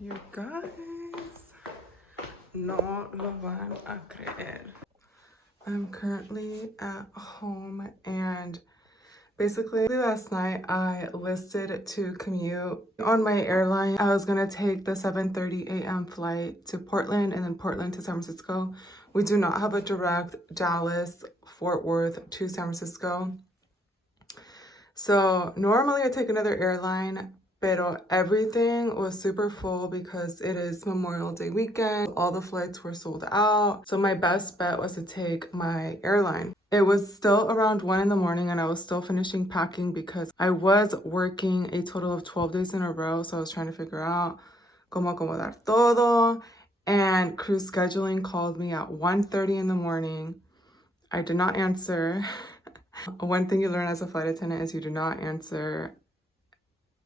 You guys, no lo van a creer. I'm currently at home and basically last night I listed to commute on my airline. I was gonna take the 7:30 a.m. flight to Portland and then Portland to San Francisco. We do not have a direct Dallas, Fort Worth to San Francisco. So normally I take another airline, but everything was super full because it is Memorial Day weekend. All the flights were sold out. So my best bet was to take my airline. It was still around 1 in the morning and I was still finishing packing because I was working a total of 12 days in a row. So I was trying to figure out cómo acomodar todo. And crew scheduling called me at 1:30 in the morning. I did not answer. One thing you learn as a flight attendant is you do not answer,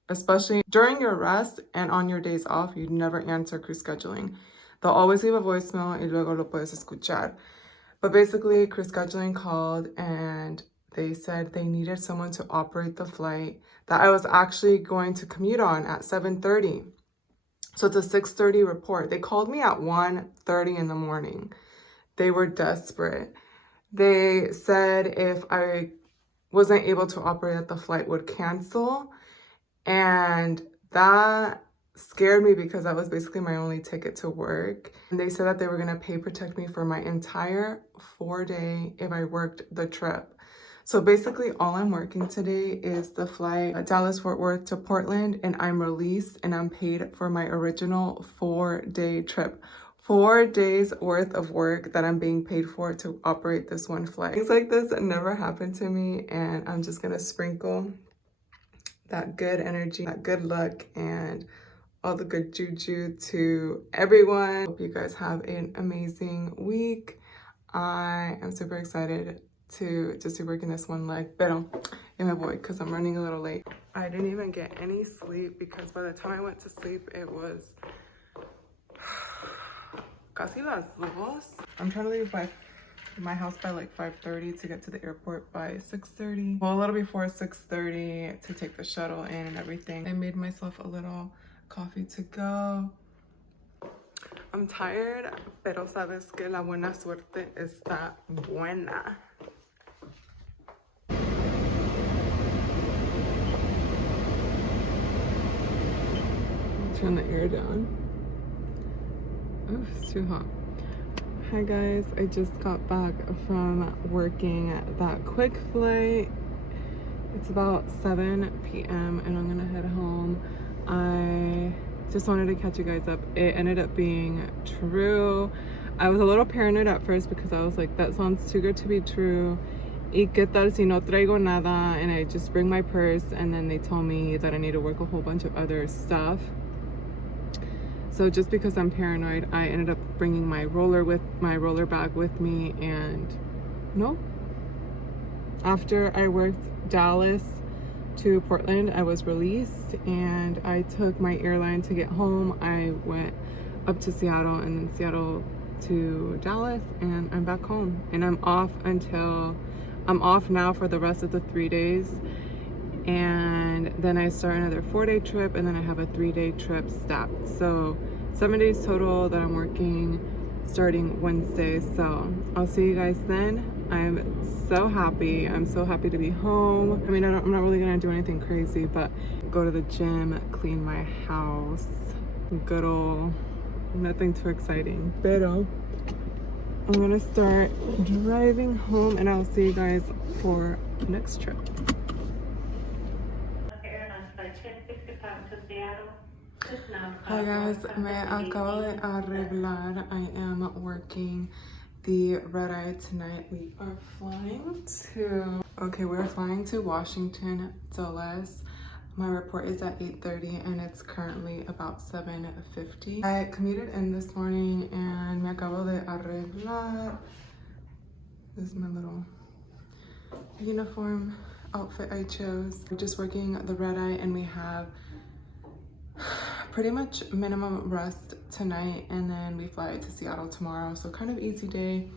especially during your rest and on your days off. You never answer crew scheduling. They'll always leave a voicemail y luego lo puedes escuchar. But basically, crew scheduling called and they said they needed someone to operate the flight that I was actually going to commute on at 7:30. So it's a 6:30 report. They called me at 1:30 in the morning. They were desperate. They said if I wasn't able to operate that the flight would cancel. And that scared me because that was basically my only ticket to work. And they said that they were gonna pay protect me for my entire 4-day if I worked the trip. So basically all I'm working today is the flight Dallas Fort Worth to Portland, and I'm released and I'm paid for my original 4-day trip. 4 days worth of work that I'm being paid for to operate this one flight. Things like this never happened to me, and I'm just gonna sprinkle that good energy, that good luck, and all the good juju to everyone. Hope you guys have an amazing week. I am super excited to just be working this one leg, pero ya me voy because I'm running a little late. I didn't even get any sleep because by the time I went to sleep, it was casi las dos. I'm trying to leave my house by like 5:30 to get to the airport by 6:30. Well, a little before 6:30 to take the shuttle in and everything. I made myself a little coffee to go. I'm tired, pero sabes que la buena suerte está buena. Turn the air down. Oh, it's too hot. Hi guys, I just got back from working that quick flight. It's about 7 p.m. and I'm gonna head home. I just wanted to catch you guys up. It ended up being true. I was a little paranoid at first because I was like, that sounds too good to be true. ¿Y qué tal si no traigo nada? And I just bring my purse, and then they told me that I need to work a whole bunch of other stuff. So just because I'm paranoid, I ended up bringing my roller bag with me, and no. After I worked Dallas to Portland, I was released and I took my airline to get home. I went up to Seattle and then Seattle to Dallas, and I'm back home. And I'm off now for the rest of the 3 days. And then I start another 4-day trip, and then I have a 3-day trip stacked. So 7 days total that I'm working starting Wednesday. So I'll see you guys then. I'm so happy. I'm so happy to be home. I mean, I'm not really gonna do anything crazy, but go to the gym, clean my house, good old, nothing too exciting. Pero I'm gonna start driving home, and I'll see you guys for the next trip. Hi guys, me acabo de arreglar. I am working the red eye tonight. We're flying to Washington, Dulles. My report is at 8:30 and it's currently about 7:50. I commuted in this morning and me acabo de arreglar. This is my little uniform outfit I chose. We're just working the red eye, and we have pretty much minimum rest tonight, and then we fly to Seattle tomorrow. So kind of easy day.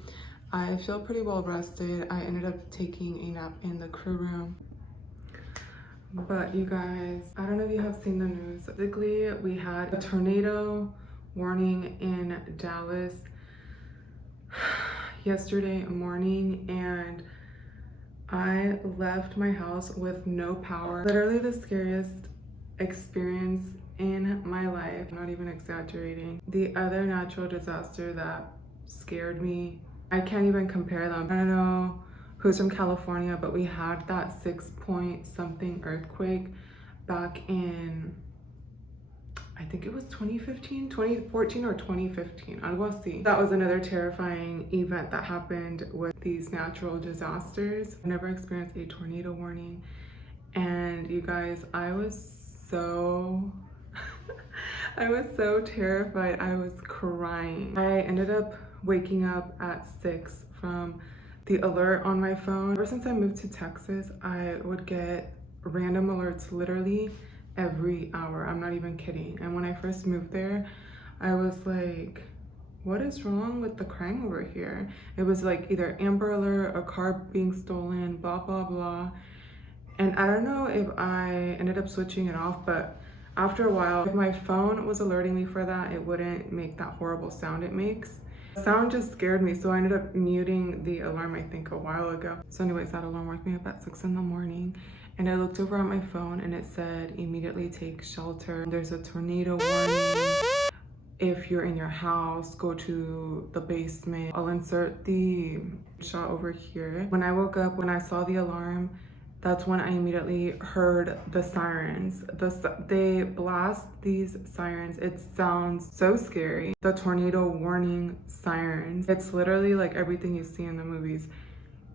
I feel pretty well rested. I ended up taking a nap in the crew room. But you guys, I don't know if you have seen the news. Basically, we had a tornado warning in Dallas yesterday morning, and I left my house with no power. Literally the scariest experience in my life, not even exaggerating. The other natural disaster that scared me, I can't even compare them. I don't know who's from California, but we had that 6 point something earthquake back in, I think it was 2015, 2014 or 2015, algo así. That was another terrifying event that happened with these natural disasters. I've never experienced a tornado warning, and you guys, I was so I was so terrified. I was crying. I ended up waking up at 6 from the alert on my phone. Ever since I moved to Texas, I would get random alerts literally every hour. I'm not even kidding. And when I first moved there, I was like, what is wrong with the crime over here? It was like either Amber Alert, a car being stolen, blah, blah, blah. And I don't know if I ended up switching it off, but after a while, if my phone was alerting me for that, it wouldn't make that horrible sound it makes. The sound just scared me, so I ended up muting the alarm, I think, a while ago. So anyways, that alarm woke me up at 6 in the morning, and I looked over at my phone and it said, immediately take shelter. There's a tornado warning. If you're in your house, go to the basement. I'll insert the shot over here. When I woke up, when I saw the alarm, that's when I immediately heard the sirens. They blast these sirens. It sounds so scary. The tornado warning sirens. It's literally like everything you see in the movies.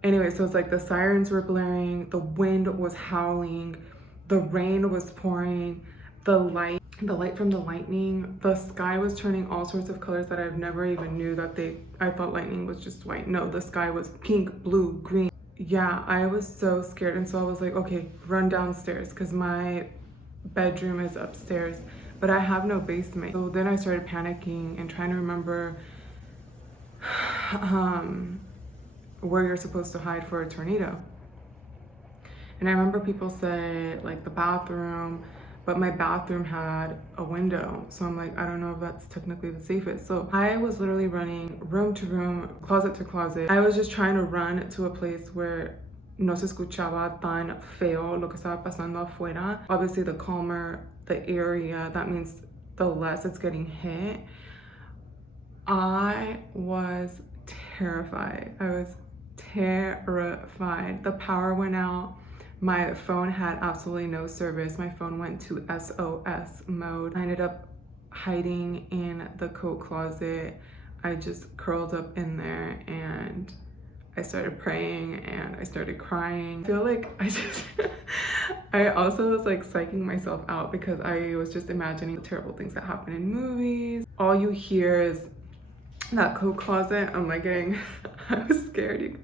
Anyway, so it's like the sirens were blaring, the wind was howling, the rain was pouring, the light from the lightning, the sky was turning all sorts of colors that I've never even knew that I thought lightning was just white. No, the sky was pink, blue, green. Yeah, I was so scared, and so I was like, okay, run downstairs because my bedroom is upstairs, but I have no basement. So then I started panicking and trying to remember where you're supposed to hide for a tornado. And I remember people say like the bathroom, but my bathroom had a window. So I'm like, I don't know if that's technically the safest. So I was literally running room to room, closet to closet. I was just trying to run to a place where no se escuchaba tan feo lo que estaba pasando afuera. Obviously, the calmer the area, that means the less it's getting hit. I was terrified. I was terrified. The power went out. My phone had absolutely no service. My phone went to SOS mode. I ended up hiding in the coat closet. I just curled up in there and I started praying and I started crying. I feel like I also was like psyching myself out because I was just imagining the terrible things that happen in movies. All you hear is that coat closet. I'm like I was scared, you guys.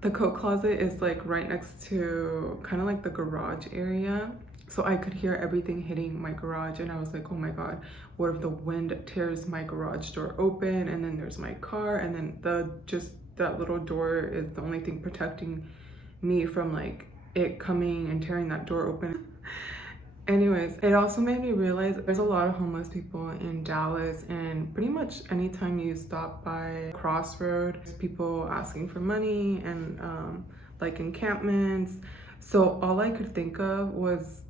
The coat closet is like right next to kind of like the garage area. So I could hear everything hitting my garage and I was like, oh my God, what if the wind tears my garage door open and then there's my car and then that little door is the only thing protecting me from like it coming and tearing that door open. Anyways, it also made me realize there's a lot of homeless people in Dallas, and pretty much anytime you stop by Crossroad, there's people asking for money and like encampments. So all I could think of was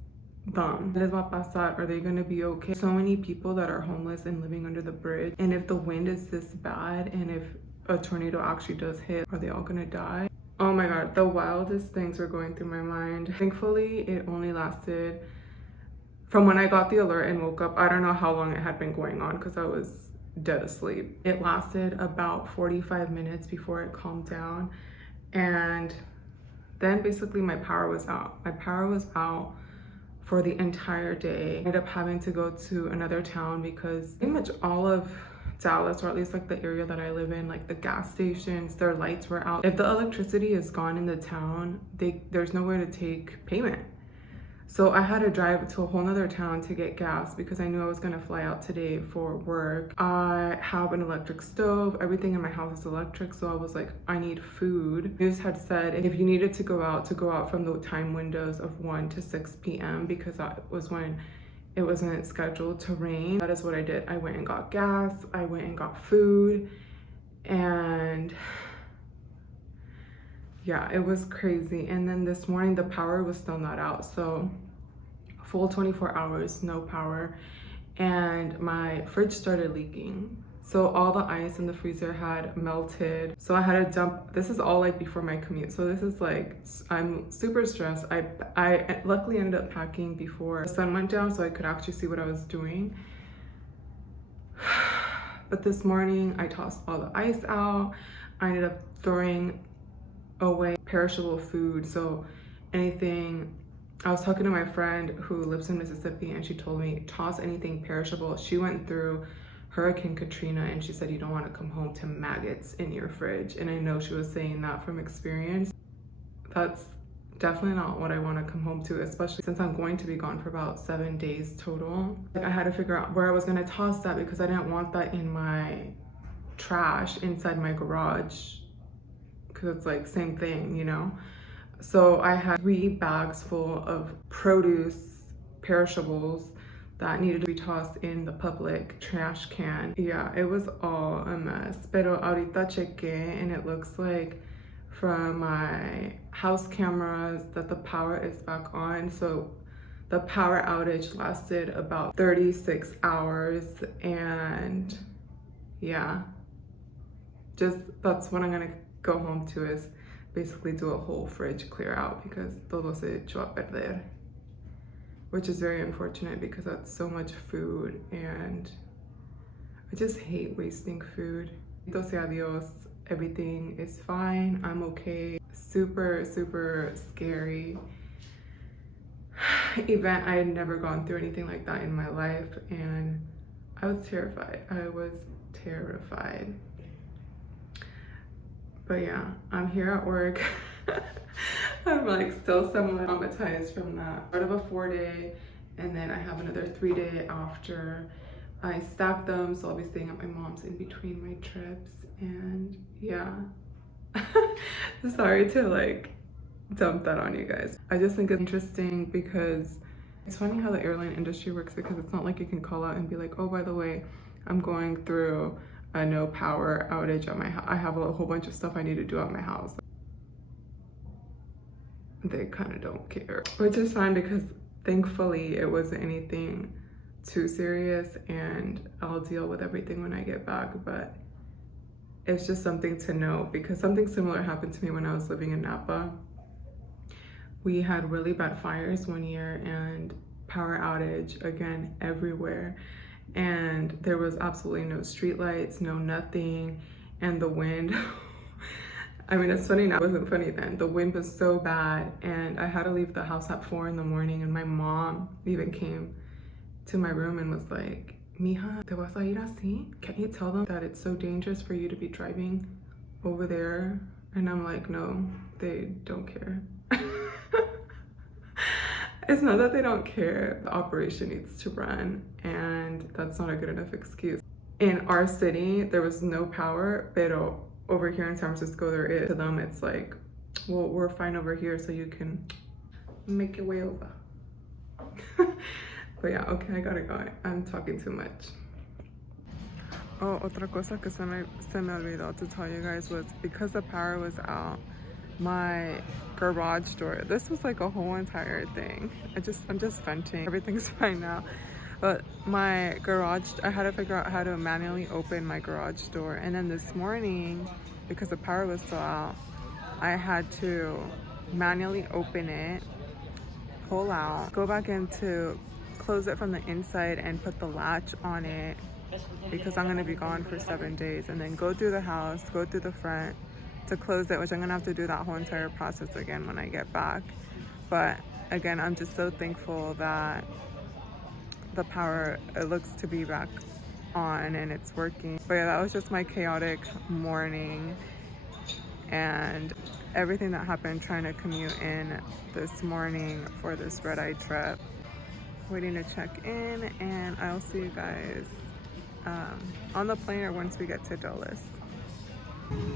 them. ¿Les va a pasar? Are they gonna be okay? So many people that are homeless and living under the bridge, and if the wind is this bad and if a tornado actually does hit, are they all gonna die? Oh my God, the wildest things were going through my mind. Thankfully, it only lasted from when I got the alert and woke up. I don't know how long it had been going on because I was dead asleep. It lasted about 45 minutes before it calmed down. And then basically my power was out. My power was out for the entire day. I ended up having to go to another town because pretty much all of Dallas, or at least like the area that I live in, like the gas stations, their lights were out. If the electricity is gone in the town, there's nowhere to take payment. So I had to drive to a whole nother town to get gas because I knew I was gonna fly out today for work. I have an electric stove. Everything in my house is electric. So I was like, I need food. News had said if you needed to go out from the time windows of 1 to 6 p.m. because that was when it wasn't scheduled to rain. That is what I did. I went and got gas. I went and got food. And yeah, it was crazy. And then this morning the power was still not out. So full 24 hours, no power. And my fridge started leaking. So all the ice in the freezer had melted. So I had to dump, this is all like before my commute. So this is like, I'm super stressed. I luckily ended up packing before the sun went down so I could actually see what I was doing. But this morning I tossed all the ice out. I ended up throwing away perishable food. So anything, I was talking to my friend who lives in Mississippi and she told me toss anything perishable. She went through Hurricane Katrina and she said you don't want to come home to maggots in your fridge. And I know she was saying that from experience. That's definitely not what I want to come home to, especially since I'm going to be gone for about 7 days total. Like I had to figure out where I was going to toss that because I didn't want that in my trash inside my garage because it's like same thing, you know? So I had 3 bags full of produce, perishables that needed to be tossed in the public trash can. Yeah, it was all a mess. Pero ahorita chequé and it looks like from my house cameras that the power is back on. So the power outage lasted about 36 hours and yeah, just that's what I'm gonna go home to is basically do a whole fridge clear out because todo se echó a perder, which is very unfortunate because that's so much food and I just hate wasting food. Bendito sea Dios, everything is fine, I'm okay. Super, super scary event. I had never gone through anything like that in my life and I was terrified. But yeah, I'm here at work. I'm like still somewhat traumatized from that. Part of a 4-day and then I have another 3-day after. I stacked them, so I'll be staying at my mom's in between my trips and yeah. Sorry to like dump that on you guys. I just think it's interesting because it's funny how the airline industry works because it's not like you can call out and be like, oh, by the way, I'm going through a no power outage at my house. I have a whole bunch of stuff I need to do at my house. They kind of don't care, which is fine because thankfully it wasn't anything too serious and I'll deal with everything when I get back. But it's just something to know because something similar happened to me when I was living in Napa. We had really bad fires one year and power outage again everywhere. And there was absolutely no street lights, no nothing. And the wind, I mean, it's funny now, it wasn't funny then. The wind was so bad and I had to leave the house at 4 in the morning and my mom even came to my room and was like, Mija, ¿te vas a ir así? Can't you tell them that it's so dangerous for you to be driving over there? And I'm like, no, they don't care. It's not that they don't care, the operation needs to run and that's not a good enough excuse. In our city, there was no power, pero over here in San Francisco there is. To them, it's like, well, we're fine over here so you can make your way over. But yeah, okay, I gotta go. I'm talking too much. Oh, otra cosa que se me olvidó to tell you guys was because the power was out, my garage door, this was like a whole entire thing. I'm just venting. Everything's fine now. But my garage, I had to figure out how to manually open my garage door. And then this morning, because the power was still out, I had to manually open it, pull out, go back in to close it from the inside and put the latch on it because I'm gonna be gone for 7 days, and then go through the house, go through the front to close it, which I'm gonna have to do that whole entire process again when I get back. But again, I'm just so thankful that the power, it looks to be back on and it's working. But yeah, that was just my chaotic morning. and everything that happened trying to commute in this morning for this red-eye trip. Waiting to check in, and I'll see you guys on the plane or once we get to Dulles. Hello,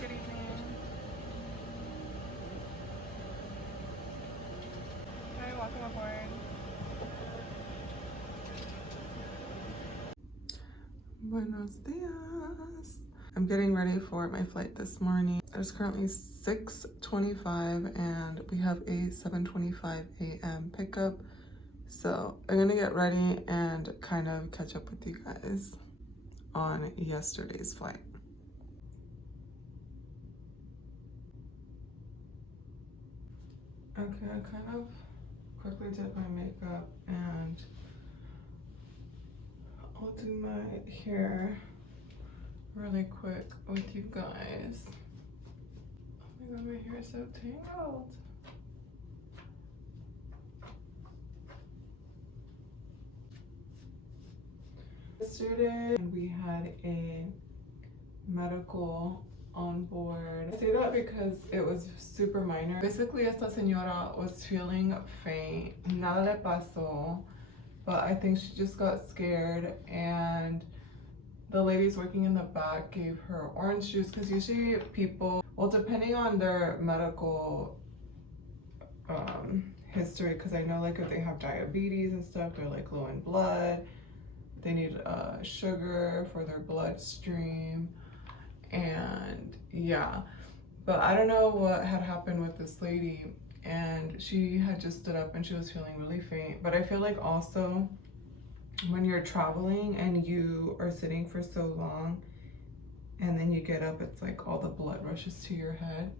good evening. Hi, welcome aboard. Buenos dias. I'm getting ready for my flight this morning. It's currently 6:25 and we have a 7:25 a.m. pickup. So I'm gonna get ready and kind of catch up with you guys on yesterday's flight. Okay, I kind of quickly did my makeup and I'll do my hair really quick with you guys. Oh my god, my hair is so tangled. Yesterday we had a medical on board. I say that because it was super minor. Basically, esta señora was feeling faint. Nada le pasó, but I think she just got scared, and the ladies working in the back gave her orange juice because usually people, well, depending on their medical history, because I know like if they have diabetes and stuff, they're like low in blood, they need sugar for their bloodstream, and yeah. But I don't know what had happened with this lady, and she had just stood up and she was feeling really faint. But I feel like also when you're traveling and you are sitting for so long and then you get up, it's like all the blood rushes to your head.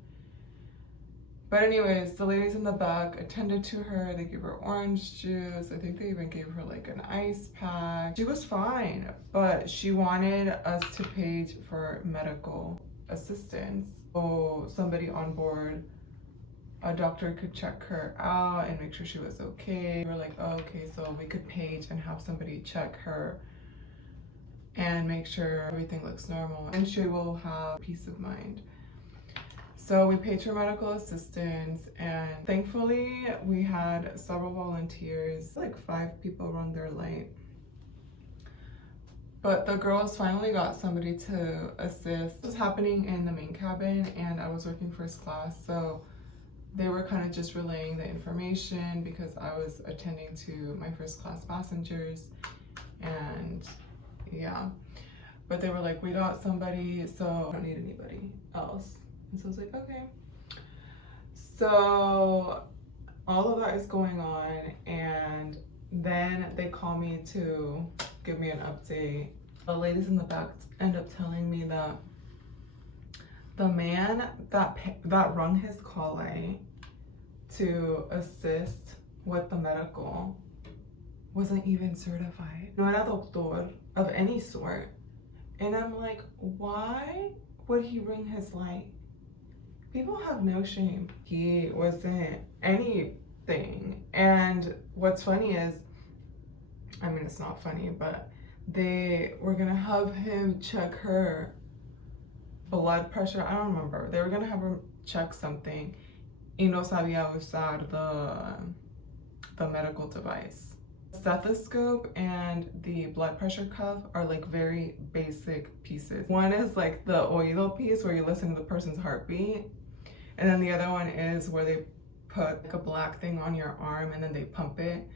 But anyways, the ladies in the back attended to her. They gave her orange juice. I think they even gave her like an ice pack. She was fine, but she wanted us to page for medical assistance. So somebody on board, a doctor, could check her out and make sure she was okay. We're like, oh, okay, so we could page and have somebody check her and make sure everything looks normal and she will have peace of mind. So we paid for medical assistance, and thankfully we had several volunteers, like 5 people run their light. But the girls finally got somebody to assist. This was happening in the main cabin and I was working first class, so they were kind of just relaying the information because I was attending to my first class passengers, and yeah. But they were like, we got somebody, so I don't need anybody else. And so I was like, okay. So all of that is going on, and then they call me to give me an update. The ladies in the back end up telling me that the man that rung his call light to assist with the medical wasn't even certified. No era doctor of any sort. And I'm like, why would he ring his light? People have no shame. He wasn't anything. And what's funny is, I mean, it's not funny, but they were gonna have him check her blood pressure. I don't remember. They were gonna have him check something. Y no sabía usar the medical device. Stethoscope and the blood pressure cuff are like very basic pieces. One is like the oído piece where you listen to the person's heartbeat, and then the other one is where they put like a black thing on your arm and then they pump it.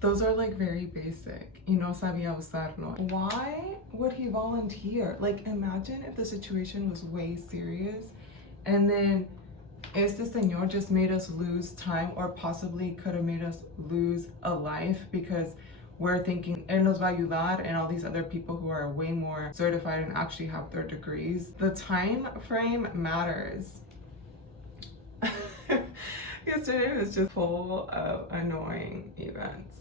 Those are like very basic. Y no sabía usarlo. Why would he volunteer? Like, imagine if the situation was way serious and then este señor just made us lose time, or possibly could have made us lose a life because we're thinking él nos va a ayudar, and all these other people who are way more certified and actually have their degrees. The time frame matters. Yesterday was just full of annoying events.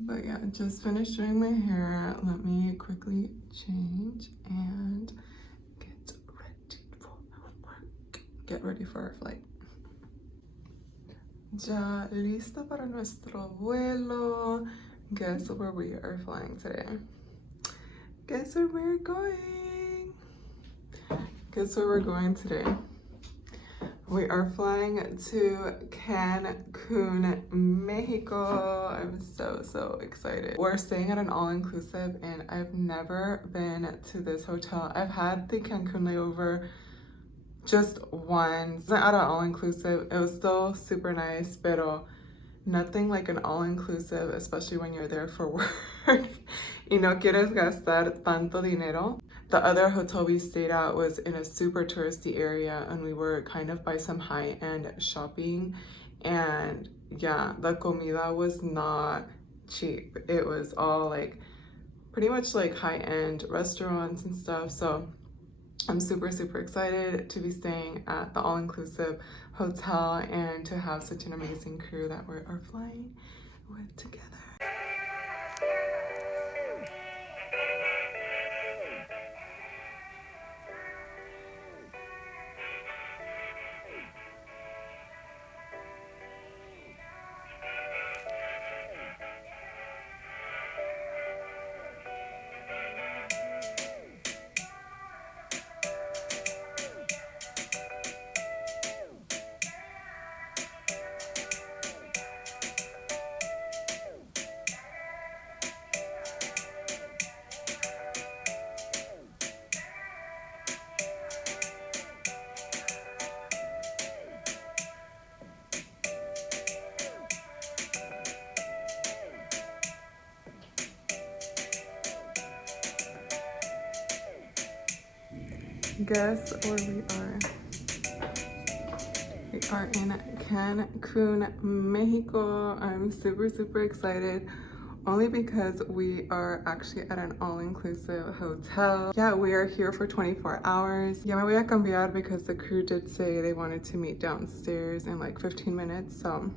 But yeah, just finished doing my hair. Let me quickly change and get ready for work. get ready for our flight. Ya lista para nuestro vuelo. Guess where we are flying today? Guess where we're going? Guess where we're going today? We are flying to Cancun, Mexico. I'm so excited. We're staying at an all-inclusive and I've never been to this hotel. I've had the Cancun layover just once at an all-inclusive. It was still super nice, pero nothing like an all-inclusive, especially when you're there for work y no quieres gastar tanto dinero. The other hotel we stayed at was in a super touristy area and we were kind of by some high-end shopping, and yeah, the comida was not cheap. It was all like pretty much like high-end restaurants and stuff. So I'm super excited to be staying at the all-inclusive hotel and to have such an amazing crew that we are flying with together. Guess where we are? We are in Cancun, Mexico. I'm super excited, only because we are actually at an all-inclusive hotel. Yeah, we are here for 24 hours. Ya me voy a cambiar because the crew did say they wanted to meet downstairs in like 15 minutes. So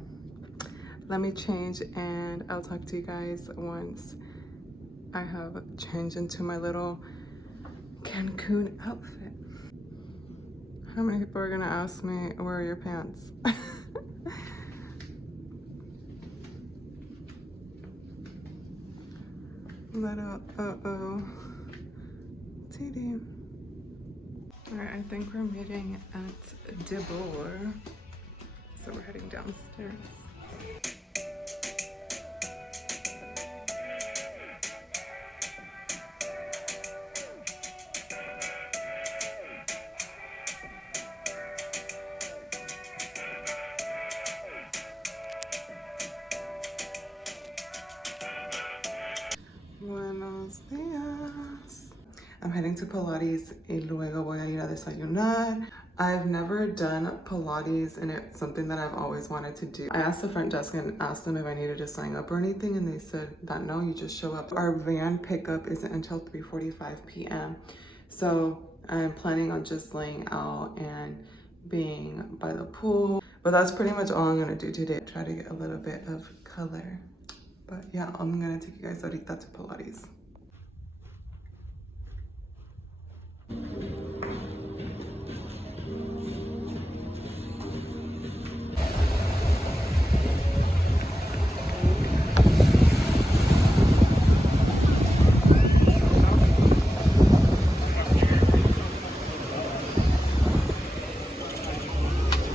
let me change and I'll talk to you guys once I have changed into my little Cancun outfit. How many people are gonna ask me, where are your pants? Little TD. Alright, I think we're meeting at Debor. So we're heading downstairs. Buenos días. I'm heading to Pilates y luego voy a ir a desayunar. I've never done Pilates and it's something that I've always wanted to do. I asked the front desk and asked them if I needed to sign up or anything, and they said that no, you just show up. Our van pickup isn't until 3:45 p.m. So I'm planning on just laying out and being by the pool. But that's pretty much all I'm gonna do today. Try to get a little bit of color. But yeah, I'm gonna take you guys ahorita to Pilates.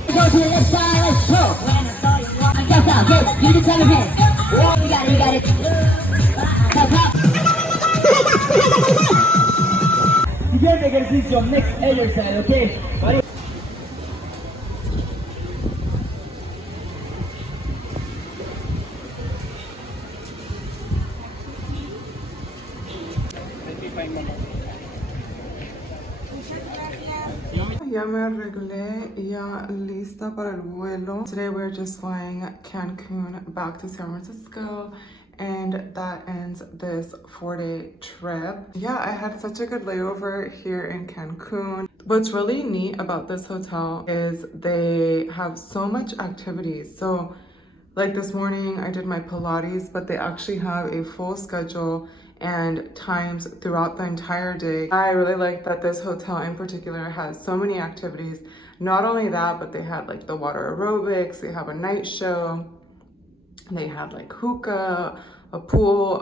Go to the left side, let's go. Yes, out, good. You just have your hands. You got it, you got it. Top, top. Siguiente ejercicio, next exercise, okay? Ya me arreglé, ya lista para el vuelo. Today we're just flying Cancun back to San Francisco, and that ends this 4-day trip. Yeah, I had such a good layover here in Cancun. What's really neat about this hotel is they have so much activities. So like this morning I did my Pilates, but they actually have a full schedule and times throughout the entire day. I really like that this hotel in particular has so many activities. Not only that, but they had like the water aerobics, they have a night show, they had like hookah, a pool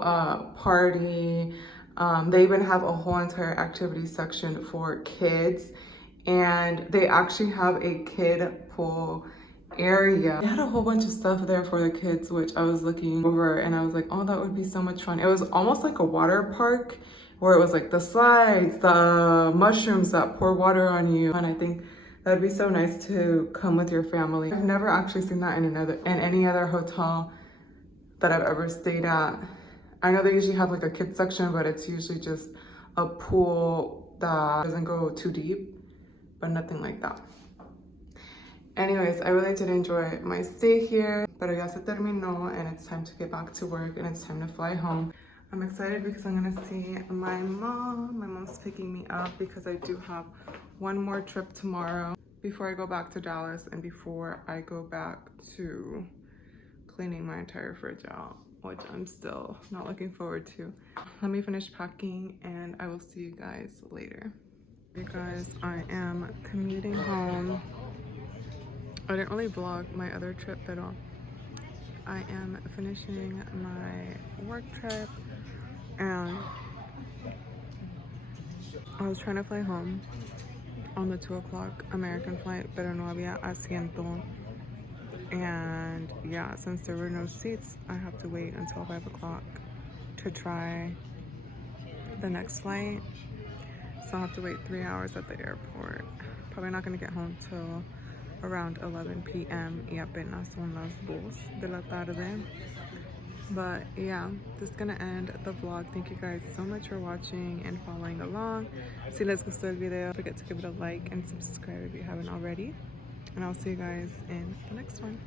party. They even have a whole entire activity section for kids, and they actually have a kid pool area. They had a whole bunch of stuff there for the kids, which I was looking over and I was like, oh, that would be so much fun. It was almost like a water park where it was like the slides, the mushrooms that pour water on you. And I think that'd be so nice to come with your family. I've never actually seen that in any other hotel that I've ever stayed at. I know they usually have like a kids section, but it's usually just a pool that doesn't go too deep, but nothing like that. Anyways, I really did enjoy my stay here, pero ya se terminó and it's time to get back to work and it's time to fly home. I'm excited because I'm gonna see my mom. My mom's picking me up because I do have one more trip tomorrow before I go back to Dallas and before I go back to cleaning my entire fridge out, which I'm still not looking forward to. Let me finish packing and I will see you guys later. You guys, I am commuting home. I didn't really vlog my other trip at all. I am finishing my work trip and I was trying to fly home on the 2 o'clock American flight, pero no había asiento. And yeah, since there were no seats, I have to wait until 5 o'clock to try the next flight. So I'll have to wait 3 hours at the airport. Probably not gonna get home till around 11 p.m. y apenas son las 2 de la tarde. But yeah, this is gonna end the vlog. Thank you guys so much for watching and following along. Si les gustó el video, don't forget to give it a like and subscribe if you haven't already. And I'll see you guys in the next one.